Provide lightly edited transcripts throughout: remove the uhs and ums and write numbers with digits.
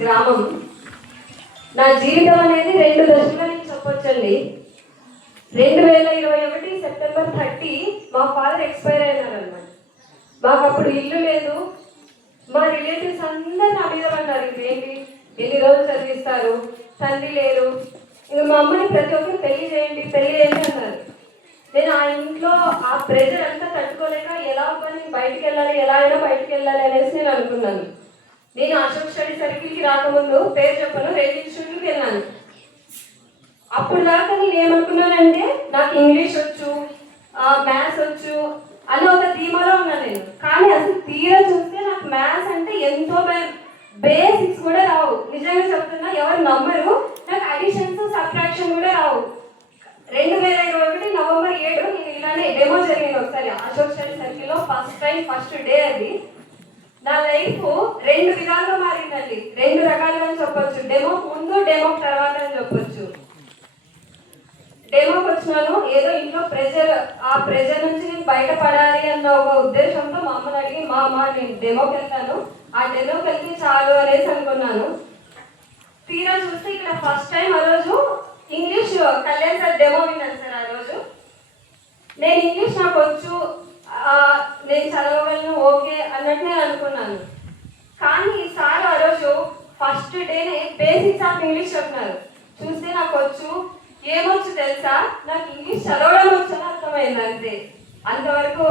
గ్రామం. నా జీవితం అనేది 2 దశలుగా నేను చెప్పొచ్చండి. 2021 సెప్టెంబర్ 30 మా ఫాదర్ ఎక్స్పైర్ అయినారన్నమాట. మాకు అప్పుడు ఇల్లు లేదు. మా రిలేటివ్స్ అందరూ నా మీద పడ్డారు, ఏంటి ఎన్ని రోజులు చదివిస్తారు, తండ్రి లేరు, ఇంకా మా అమ్మని ప్రతి ఒక్కరు పెళ్లి చేయండి అన్నారు. నేను ఆ ఇంట్లో ఆ ప్రెజర్ అంతా తట్టుకోలేక ఎలా పని బయటికి వెళ్ళాలి, ఎలా అయినా బయటికి వెళ్ళాలి అనేసి నేను అనుకున్నాను. నేను అశోక్ స్టడీ సర్కిల్కి రాకముందు పేరు చెప్పను 2 ఇన్స్టిట్యూట్కి వెళ్ళాను. అప్పుడు దాకా నేను ఏమనుకున్నానంటే నాకు ఇంగ్లీష్ వచ్చు, మ్యాథ్స్ వచ్చు అని ఒక ధీమాలో ఉన్నాను నేను. కానీ అసలు తీరా చూస్తే నాకు మ్యాథ్స్ అంటే ఎంతో బేసిక్స్ కూడా రావు. నిజంగా చెప్తున్నా, ఎవరు నమ్మరు. నాకు అడిషన్స్ సబ్ట్రాక్షన్ కూడా రావు. 2021 నవంబర్ 7 నేను ఇలానే డెమో జరిగింది ఒకసారి అశోక్ స్టడీ సర్కిల్లో. ఫస్ట్ డే అది. నా లైఫ్ 2 విధాలుగా మారిందండి. 2 రకాలుగా అని చెప్పొచ్చు. డెమో ముందు, డెమో తర్వాత అని చెప్పొచ్చు. డెమోకి వచ్చినాను, ఏదో ఇంట్లో ఆ ప్రెజర్ నుంచి నేను బయటపడాలి అన్న ఒక ఉద్దేశంతో మా అమ్మని అడిగి, మా అమ్మ నేను డెమోకి వెళ్తాను, ఆ డెమోకి వెళ్తే చాలు అనేసి అనుకున్నాను. తీరా చూస్తే ఇక్కడ ఫస్ట్ టైం ఆ రోజు ఇంగ్లీష్ కళ్యాణ్ సార్ డెమో విన్నాను సార్. ఆ రోజు నేను ఇంగ్లీష్ నాకు వచ్చు, నేను చదవగలను, ఓకే అన్నట్టు నేను అనుకున్నాను. కానీ సార్ ఆ రోజు ఫస్ట్ డేనే బేసిక్స్ ఆఫ్ ఇంగ్లీష్ చెప్పినారు. చూస్తే నాకు వచ్చు, ఏమొచ్చు తెలుసా, నాకు ఇంగ్లీష్ చదవడం వచ్చని అర్థమైంది అంతే. అంతవరకు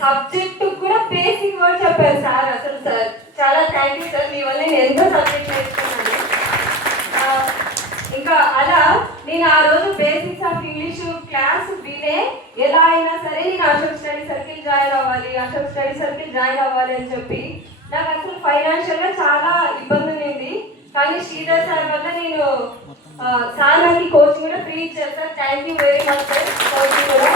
సబ్జెక్టు కూడా బేసిక్ వర్డ్ చెప్పారు సార్. అసలు సార్ చాలా థ్యాంక్ యూ సార్, మీ వల్ల నేను ఎంతో సబ్జెక్ట్ నేర్చుకున్నాను. ఇంకా అలా నేను ఆ రోజు బేసిక్స్ ఆఫ్ ఇంగ్లీష్ క్లాస్ వినే ఎలా అయినా సరే నేను అశోక్ స్టడీ సర్కిల్ జాయిన్ అవ్వాలి అని చెప్పి నాకు అసలు ఫైనాన్షియల్గా చాలా ఇబ్బంది ఉంది. కానీ శ్రీధర్ సార్ వల్ల నేను సార్ నాకు కోచింగ్ కూడా ఫ్రీ ఇచ్చారు sir. Thank you very much sir. Coaching కూడా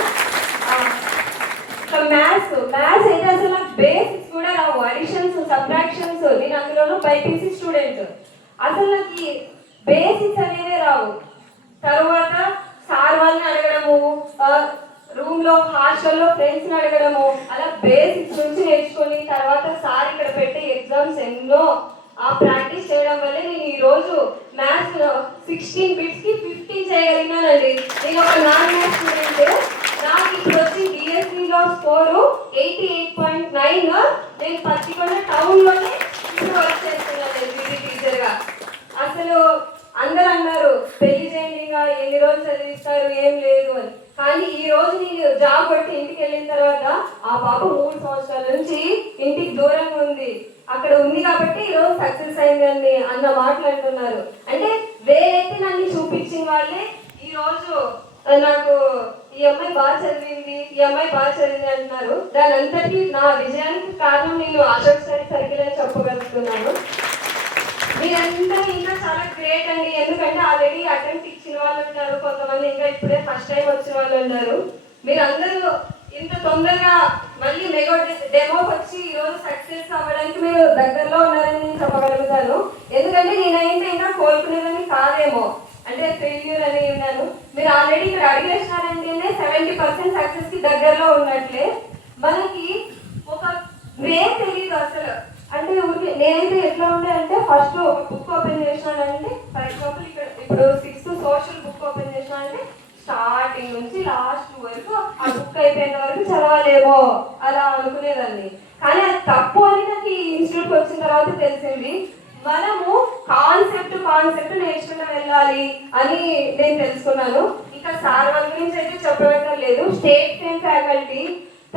మ్యాథ్స్ అయితే అసలు నాకు బేసిక్స్ కూడా రావు. Additions, subtractions. నేను అందులోనూ బైపీసీ స్టూడెంట్. అసలు నాకు బేసిక్స్ అనేవి రావు. తర్వాత సార్ వాళ్ళని అడగడము, రూమ్లో హాస్టల్లో ఫ్రెండ్స్ని అడగడము, అలా బేసిక్స్ నుంచి నేర్చుకొని తర్వాత సార్ ఇక్కడ పెట్టే ఎగ్జామ్స్ ఎన్నో ఆ ప్రాక్టీస్ చేయడం వల్లే నేను ఈరోజు మ్యాథ్స్ 16 బిట్స్కి 15 చేయగలిగినానండి. నేను ఒక నాన్ మ్యాథ్స్ స్టూడెంట్. నాకు ఇప్పుడు వచ్చి డిఎస్సిలో స్కోరు 88.9. నేను పత్తికొండ టౌన్లోనే ఇప్పుడు వర్క్ చేస్తున్నాను పీటీ టీచర్గా. అసలు అందరూ అన్నారు పెళ్లి చేయండి, ఇంకా ఎన్ని రోజులు చదివిస్తారు, ఏం లేదు అని. కానీ ఈ రోజు నేను జాబ్ కొట్టి ఇంటికి వెళ్ళిన తర్వాత ఆ పాప 3 సంవత్సరాల నుంచి ఇంటికి దూరంగా ఉంది. అక్కడ ఉంది కాబట్టి ఈరోజు సక్సెస్ అయిందండి అన్న మాటలు అంటున్నారు. అంటే వేరైతే నన్ను చూపించిన వాళ్ళే ఈరోజు నాకు ఈ అమ్మాయి బాగా చదివింది అంటున్నారు. దాని అంతటి నా విజయానికి కారణం నేను అశోక్ స్టడీ సర్కిల్ అని చెప్పగలుగుతున్నాను. మీరందరూ ఇంకా చాలా గ్రేట్ అండి. ఎందుకంటే ఆల్రెడీ అటెంప్ట్ ఇచ్చిన వాళ్ళు ఉన్నారు, కొంతమంది ఇంకా ఇప్పుడే ఫస్ట్ టైం వచ్చిన వాళ్ళు ఉన్నారు. మీరందరూ ఇంత తొందరగా మళ్ళీ మెగా డెమోకి వచ్చి ఈరోజు సక్సెస్ అవ్వడానికి మీరు దగ్గరలో ఉన్నారని నేను చెప్పగలుగుతాను. ఎందుకంటే నేనైతే ఇంకా కోలుకునేదని కాదేమో, అంటే ఫెయిల్యూర్ అని ఉన్నాను. మీరు ఆల్రెడీ ఇక్కడ అడిగేసినారంటేనే 70% సక్సెస్కి దగ్గరలో ఉన్నట్లే. మనకి ఒక వే తెలియదు అసలు. అంటే నేనైతే ఎట్లా ఉండే అంటే ఫస్ట్ ఒక బుక్ ఓపెన్ చేసినానంటే, ఫర్ ఎగ్జాంపుల్ ఇప్పుడు 6th సోషల్ బుక్ ఓపెన్ చేసినానంటే స్టార్టింగ్ నుంచి లాస్ట్ వరకు ఆ బుక్ అయిపోయేంత వరకు చదవాలేమో అలా అనుకునేదాన్ని. కానీ అది తప్పు అని నాకు ఈ ఇన్స్టిట్యూట్కి వచ్చిన తర్వాత తెలిసింది. మనము కాన్సెప్ట్ నేర్చుకుంటూ వెళ్ళాలి అని నేను తెలుసుకున్నాను. ఇంకా సార్ వాళ్ళ గురించి అయితే చెప్పలేదు. స్టేట్ ఫెయిల్ ఫ్యాకల్టీ,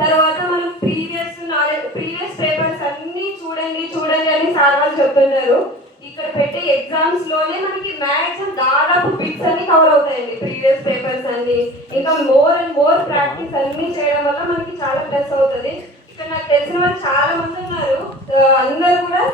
తర్వాత మనం ప్రీవియస్ పేపర్స్ అన్ని చూడండి అని సార్ వాళ్ళు చెప్తున్నారు. ఇక్కడ పెట్టే ఎగ్జామ్స్ లోనే మనకి మ్యాక్సిమం దాదాపు బిట్స్ అన్ని కవర్ అవుతాయండి, ప్రీవియస్ పేపర్స్ అన్ని. ఇంకా మోర్ అండ్ మోర్ ప్రాక్టీస్ అన్ని చేయడం వల్ల మనకి చాలా ప్లస్ అవుతుంది. ఇక్కడ నాకు తెలిసిన వాళ్ళు చాలా మంది ఉన్నారు. అందరూ కూడా